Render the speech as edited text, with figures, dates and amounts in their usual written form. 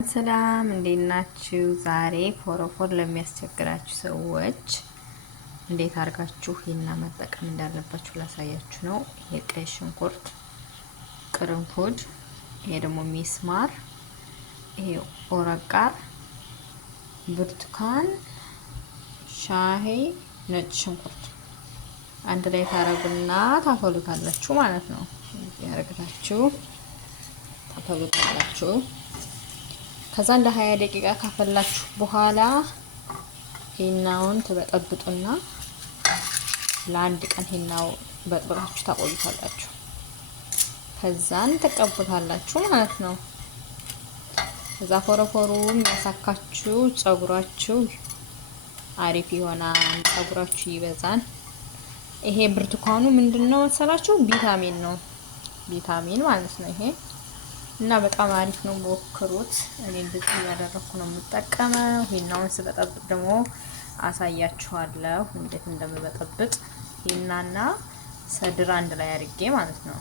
ሰላም እንዴት ናችሁ? ዛሬ ፎረፎር ለሚያስቸግራችሁ ሰዎች እንዴት አድርጋችሁ ሂና መጠቀም እንዳለባችሁ ላሳያችሁ ነው። ይሄ ቀይ ሽንኩርት፣ ቅርንፉድ፣ ይሄ ደግሞ ሚስማር፣ ይሄ ኦረቃር፣ ብርቱካን፣ ሻሂ፣ ነጭ ሽንኩርት አንድ ላይ ታረጉና ታፈሉታላችሁ ማለት ነው። ያረጋችሁ ታፈሉታላችሁ። ከዛ እንደ 20 ደቂቃ ካፈላችሁ በኋላ ሂናውን ትበጠብጡና ለአንድ ቀን ሂናው በጥብጣችሁ ታቆዩታላችሁ። ከዛን ተቀቡታላችሁ ማለት ነው። ከዛ ፎረፎሩን ያሳካችሁ ጸጉራችሁ አሪፍ ይሆናል፣ ጸጉራችሁ ይበዛል። ይሄ ብርቱካኑ ምንድነው መሰላችሁ? ቪታሚን ነው፣ ቪታሚን ማለት ነው ይሄ እና በጣም አሪፍ ነው። ሞክሩት። እኔ እንደዚህ ያደረኩ ነው የምጠቀመው። ሂናውን ስበጠብጥ ደግሞ አሳያችኋለሁ እንዴት እንደምበጠብጥ። ሂናና ሰድር አንድ ላይ አድርጌ ማለት ነው።